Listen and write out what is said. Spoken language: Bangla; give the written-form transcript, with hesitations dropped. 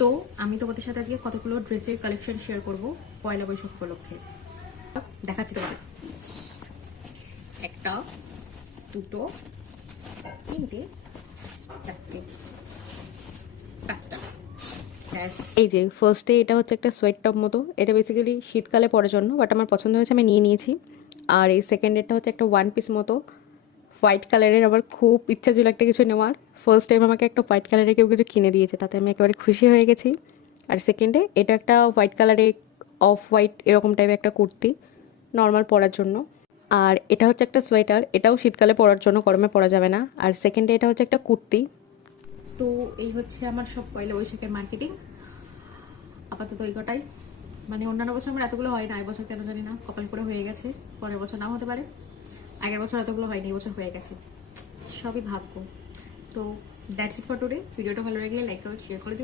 তো আমি তোমাদের সাথে আজকে কতগুলো ড্রেসের কালেকশন শেয়ার করব পয়লা বৈশাখ উপলক্ষে। দেখাচ্ছি তোমাদের। একটা, দুটো, তিনটে, চারটে, পাঁচটা। এই যে ফার্স্টে এটা হচ্ছে একটা সোয়েট টপ মতো, এটা বেসিক্যালি শীতকালে পরার জন্য, বাট আমার পছন্দ হয়েছে, আমি নিয়ে নিয়েছি। আর এই সেকেন্ড এটা হচ্ছে একটা ওয়ান পিস মতো হোয়াইট কালারের, আমার খুব ইচ্ছা ছিল একটা কিছু নেওয়ার। ফার্স্ট টাইম আমাকে একটা হোয়াইট কালারের কেউ কিছু কিনে দিয়েছে, তাতে আমি একেবারে খুশি হয়ে গেছি। আর সেকেন্ডে এটা একটা হোয়াইট কালারে অফ হোয়াইট এরকম টাইপের একটা কুর্তি, নর্মাল পরার জন্য। আর এটা হচ্ছে একটা সোয়েটার, এটাও শীতকালে পরার জন্য, গরমে পরা যাবে না। আর সেকেন্ডে এটা হচ্ছে একটা কুর্তি। তো এই হচ্ছে আমার সব পয়লা বৈশাখের মার্কেটিং। আপাতত এই কটাই। মানে অন্যান্য বছর আমার এতগুলো হয় না, এবছর কেন জানি না কপাল করে হয়ে গেছে। পরের বছর নাও হতে পারে, আগের বছর এতগুলো হয়নি, এবছর হয়ে গেছে। সবই ভাগ্য। তো দ্যাটস ইট ফর টুডে। ভিডিওটা ভালো লাগলে লাইক করে শেয়ার করে দিও।